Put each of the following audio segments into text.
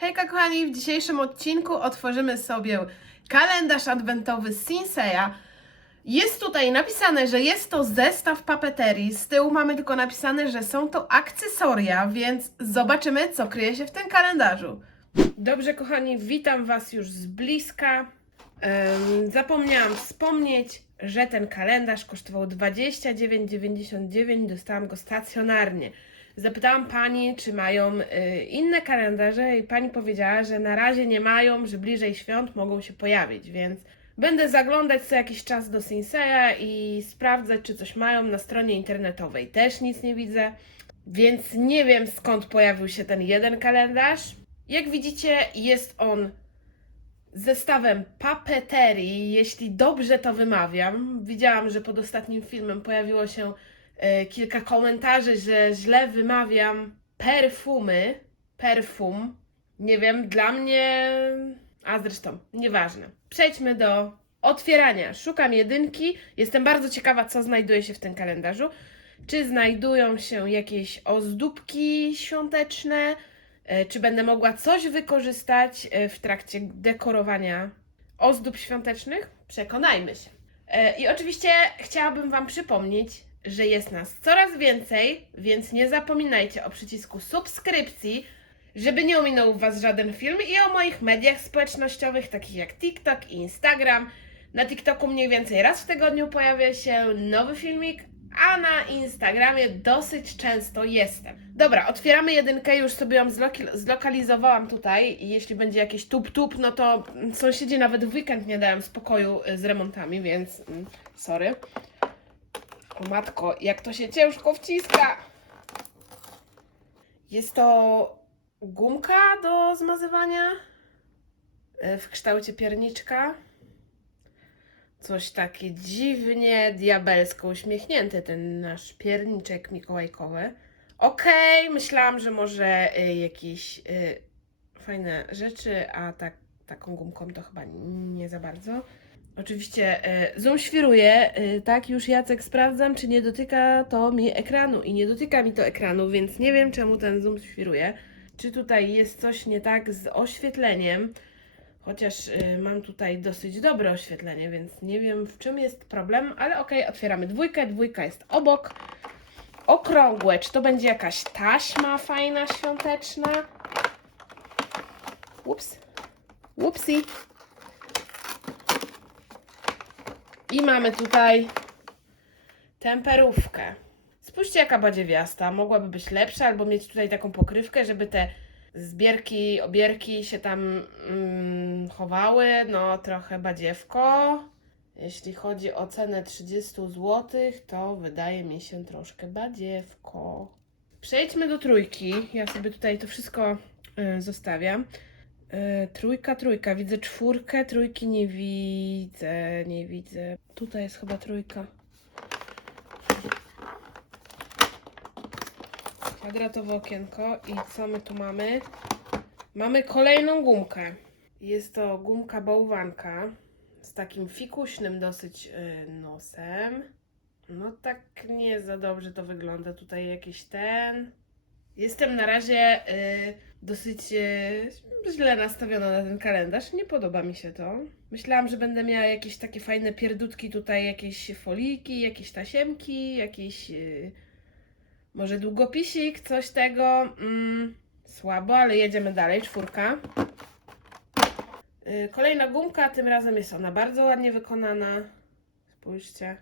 Hejka kochani, w dzisiejszym odcinku otworzymy sobie kalendarz adwentowy Sinseya. Jest tutaj napisane, że jest to zestaw papeterii. Z tyłu mamy tylko napisane, że są to akcesoria, więc zobaczymy, co kryje się w tym kalendarzu. Dobrze, kochani, witam Was już z bliska. Em, zapomniałam wspomnieć, że ten kalendarz kosztował 29,99. Dostałam go stacjonarnie. Zapytałam pani, czy mają y, inne kalendarze, i pani powiedziała, że na razie nie mają, że bliżej świąt mogą się pojawić, więc będę zaglądać co jakiś czas do Sinseya i sprawdzać, czy coś mają na stronie internetowej. Też nic nie widzę, więc nie wiem skąd pojawił się ten jeden kalendarz. Jak widzicie, jest on zestawem papeterii, jeśli dobrze to wymawiam. Widziałam, że pod ostatnim filmem pojawiło się kilka komentarzy, że źle wymawiam perfumy, perfum. Nie wiem, dla mnie. A zresztą, nieważne. Przejdźmy do otwierania. Szukam jedynki. Jestem bardzo ciekawa, co znajduje się w tym kalendarzu. Czy znajdują się jakieś ozdóbki świąteczne? E, Czy będę mogła coś wykorzystać e, w trakcie dekorowania ozdób świątecznych? Przekonajmy się. E, I oczywiście chciałabym Wam przypomnieć, że jest nas coraz więcej, więc nie zapominajcie o przycisku subskrypcji, żeby nie ominął Was żaden film i o moich mediach społecznościowych, takich jak TikTok i Instagram. Na TikToku mniej więcej raz w tygodniu pojawia się nowy filmik, a na Instagramie dosyć często jestem. Dobra, otwieramy jedynkę, już sobie ją zlokalizowałam tutaj jeśli będzie jakieś tup-tup, no to sąsiedzi nawet w weekend nie dałem spokoju y, z remontami, więc mm, sorry. O matko, jak to się ciężko wciska! Jest to gumka do zmazywania y, w kształcie pierniczka. Coś takie dziwnie diabelsko uśmiechnięty ten nasz pierniczek mikołajkowy. Okej, myślałam, że może y, jakieś y, fajne rzeczy, a tak, taką gumką to chyba nie za bardzo. Oczywiście y, zoom świruje, y, tak już Jacek sprawdzam, czy nie dotyka to mi ekranu i nie dotyka mi to ekranu, więc nie wiem czemu ten zoom świruje. Czy tutaj jest coś nie tak z oświetleniem? Chociaż y, mam tutaj dosyć dobre oświetlenie, więc nie wiem w czym jest problem, ale okej, otwieramy dwójkę, dwójka jest obok. Okrągłe, czy to będzie jakaś taśma fajna, świąteczna? Ups, upsi. I mamy tutaj temperówkę. Spójrzcie jaka badziewiasta, mogłaby być lepsza albo mieć tutaj taką pokrywkę, żeby te zbierki, obierki się tam mm, chowały, no trochę badziewko. Jeśli chodzi o cenę 30 zł, to wydaje mi się troszkę badziewko. Przejdźmy do trójki. Ja sobie tutaj to wszystko y, zostawiam. Y, trójka, trójka. Widzę czwórkę, trójki nie widzę, nie widzę. Tutaj jest chyba trójka. Kwadratowe okienko i co my tu mamy? Mamy kolejną gumkę. Jest to gumka bałwanka z takim fikuśnym dosyć y, nosem. No tak nie za dobrze to wygląda. Tutaj jakiś ten. Jestem na razie y, dosyć y, źle nastawiona na ten kalendarz. Nie podoba mi się to. Myślałam, że będę miała jakieś takie fajne pierdutki tutaj, jakieś foliki, jakieś tasiemki, jakieś... Y, może długopisik, coś tego. Mm, słabo, ale jedziemy dalej. Czwórka. Yy, kolejna gumka, tym razem jest ona bardzo ładnie wykonana. Spójrzcie.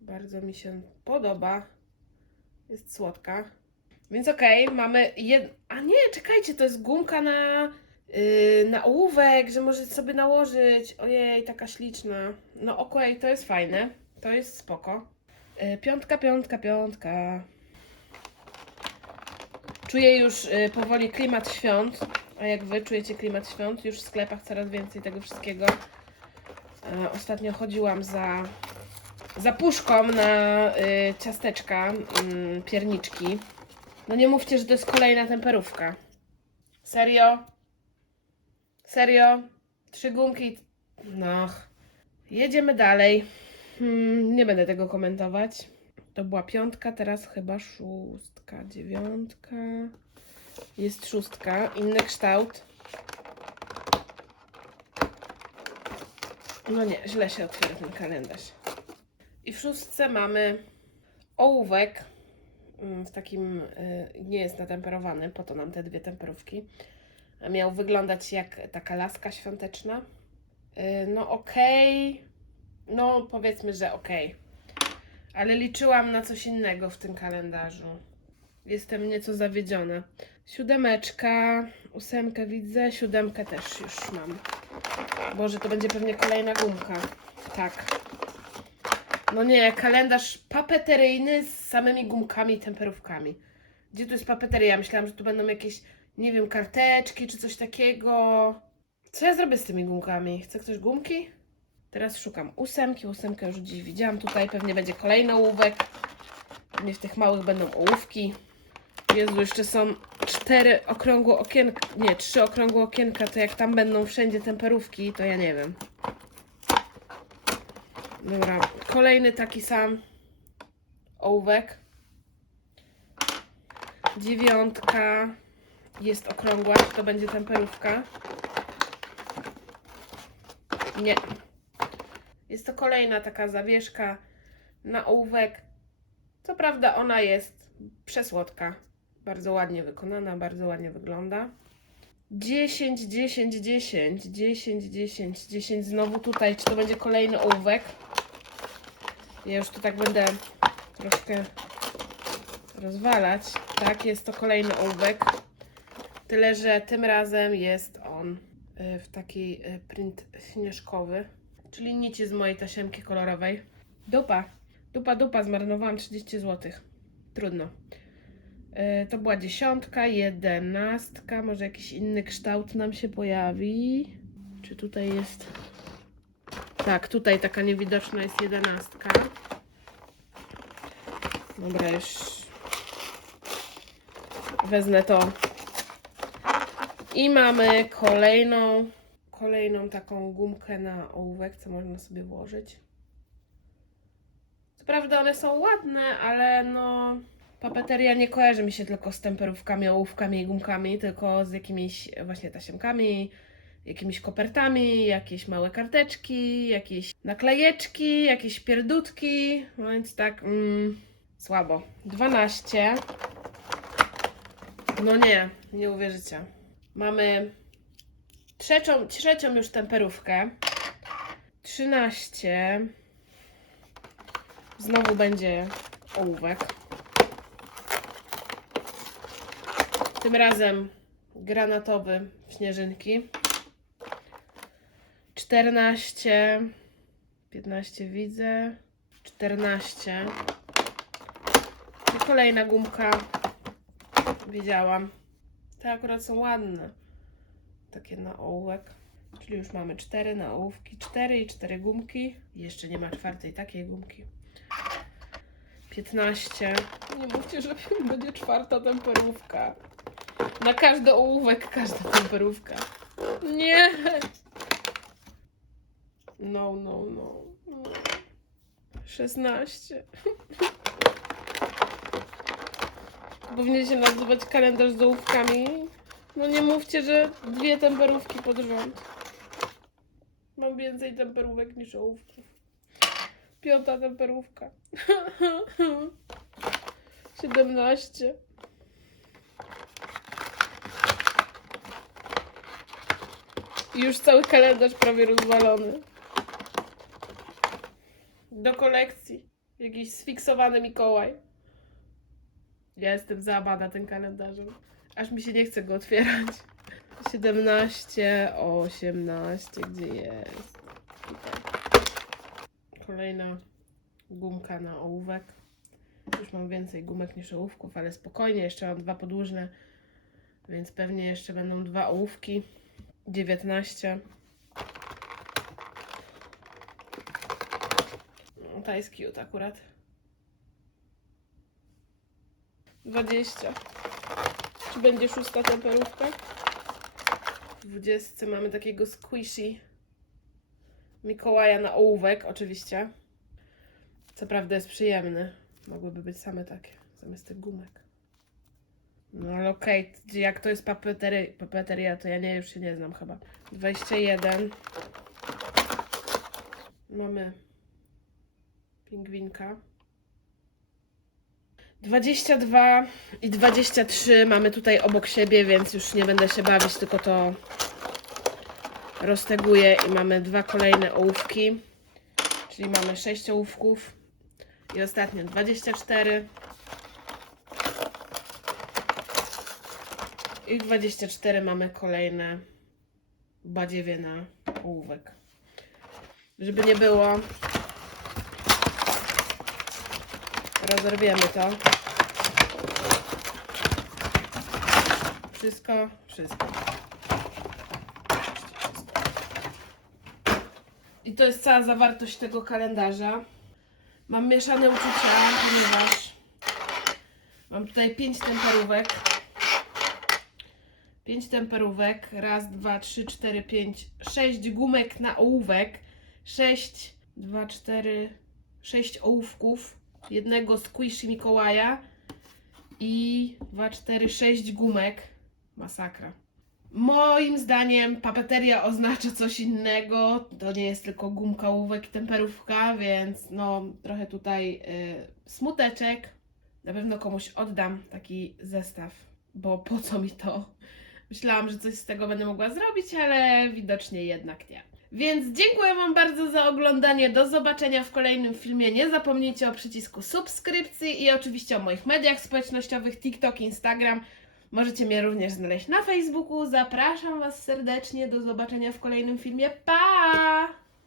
Bardzo mi się podoba. Jest słodka. Więc okej, mamy jed... A nie, czekajcie, to jest gumka na, yy, na ołówek, że możecie sobie nałożyć. Ojej, taka śliczna. No okej, to jest fajne. To jest spoko. Y, Piątka, piątka, piątka. Czuję już y, powoli klimat świąt. A jak wy czujecie klimat świąt? Już w sklepach coraz więcej tego wszystkiego. E, Ostatnio chodziłam za, za puszką na ciasteczka, mm, pierniczki. No nie mówcie, że to jest kolejna temperówka. Serio? Serio? Trzy gumki? No. Jedziemy dalej. Hmm, nie będę tego komentować. To była piątka, teraz chyba szóstka, dziewiątka. Jest szóstka, inny kształt. No nie, źle się otwiera ten kalendarz. I w szóstce mamy ołówek mm, w takim, y, nie jest natemperowany, po to nam te dwie temperówki. Miał wyglądać jak taka laska świąteczna. Y, No okej, no powiedzmy, że okej. Ale liczyłam na coś innego w tym kalendarzu. Jestem nieco zawiedziona. Siódemeczka, ósemkę widzę, siódemkę też już mam. Boże, to będzie pewnie kolejna gumka. Tak. No nie, kalendarz papeteryjny z samymi gumkami i temperówkami. Gdzie tu jest papeteria? Myślałam, że tu będą jakieś, nie wiem, karteczki czy coś takiego. Co ja zrobię z tymi gumkami? Chce ktoś gumki? Teraz szukam ósemki. Ósemkę już gdzieś widziałam. Tutaj pewnie będzie kolejny ołówek. Pewnie w tych małych będą ołówki. Jezu, jeszcze są cztery okrągłe okienka. Nie, trzy okrągłe okienka. To jak tam będą wszędzie temperówki, to ja nie wiem. Dobra, kolejny taki sam ołówek. Dziewiątka jest okrągła, to będzie temperówka. Nie. Jest to kolejna taka zawieszka na ołówek. Co prawda ona jest przesłodka. Bardzo ładnie wykonana, bardzo ładnie wygląda. 10, 10, 10, 10, 10, 10. Znowu tutaj, czy to będzie kolejny ołówek? Ja już tu tak będę troszkę rozwalać. Tak, jest to kolejny ołówek. Tyle, że tym razem jest on y, w taki y, print śnieżkowy, czyli nici z mojej tasiemki kolorowej. Dupa, dupa, dupa, zmarnowałam 30 zł. Trudno. Y, To była dziesiątka, jedenastka, może jakiś inny kształt nam się pojawi. Czy tutaj jest... Tak, tutaj taka niewidoczna jest jedenastka. Dobra, już wezmę to. I mamy kolejną, kolejną taką gumkę na ołówek, co można sobie włożyć. Co prawda one są ładne, ale no... Papeteria nie kojarzy mi się tylko z temperówkami, ołówkami i gumkami, tylko z jakimiś właśnie tasiemkami, jakimiś kopertami, jakieś małe karteczki, jakieś naklejeczki, jakieś pierdutki, no więc tak mm, słabo. 12. No nie, nie uwierzycie. Mamy trzecią, trzecią już temperówkę. 13. Znowu będzie ołówek. Tym razem granatowy śnieżynki. 14. 15 widzę. 14. I kolejna gumka. Wiedziałam. Te akurat są ładne. Takie na ołówek. Czyli już mamy 4 na ołówki. 4 i 4 gumki. Jeszcze nie ma czwartej takiej gumki. 15. Nie mówcie, że będzie czwarta temperówka. Na każdy ołówek każda temperówka. Nie! No, no, no. no. 16. Powinien się nazywać kalendarz z ołówkami. No nie mówcie, że dwie temperówki pod rząd. Mam więcej temperówek niż ołówków. Piąta temperówka. 17. I Już cały kalendarz prawie rozwalony. Do kolekcji. Jakiś sfiksowany Mikołaj. Ja jestem zaabada tym kalendarzem. Aż mi się nie chce go otwierać. 17, 18, gdzie jest? Kolejna gumka na ołówek. Już mam więcej gumek niż ołówków, ale spokojnie, jeszcze mam dwa podłużne, więc pewnie jeszcze będą dwa ołówki. 19. No, Ta jest cute akurat. 20. Będzie szósta temperówka? W 20 mamy takiego squishy Mikołaja na ołówek, oczywiście. Co prawda jest przyjemny. Mogłyby być same takie, zamiast tych gumek. No ale okej, jak to jest papetery, papeteria, to ja nie, już się nie znam chyba. 21. Mamy pingwinka. 22 i 23 mamy tutaj obok siebie, więc już nie będę się bawić, tylko to rozteguję i mamy dwa kolejne ołówki. Czyli mamy 6 ołówków. I ostatnio 24. I 24 mamy kolejne badziewie na ołówek. Żeby nie było, rozerwiemy to. Wszystko, wszystko. I to jest cała zawartość tego kalendarza. Mam mieszane uczucia, ponieważ mam tutaj pięć temperówek. Pięć temperówek. Raz, dwa, trzy, cztery, pięć, sześć gumek na ołówek. Sześć, dwa, cztery, sześć ołówków. Jednego squishy Mikołaja. I dwa, cztery, sześć gumek. Masakra. Moim zdaniem papeteria oznacza coś innego. To nie jest tylko gumka, ołówek i temperówka, więc no trochę tutaj y, smuteczek. Na pewno komuś oddam taki zestaw, bo po co mi to? Myślałam, że coś z tego będę mogła zrobić, ale widocznie jednak nie. Więc dziękuję Wam bardzo za oglądanie. Do zobaczenia w kolejnym filmie. Nie zapomnijcie o przycisku subskrypcji i oczywiście o moich mediach społecznościowych TikTok, Instagram. Możecie mnie również znaleźć na Facebooku. Zapraszam Was serdecznie. Do zobaczenia w kolejnym filmie. Pa!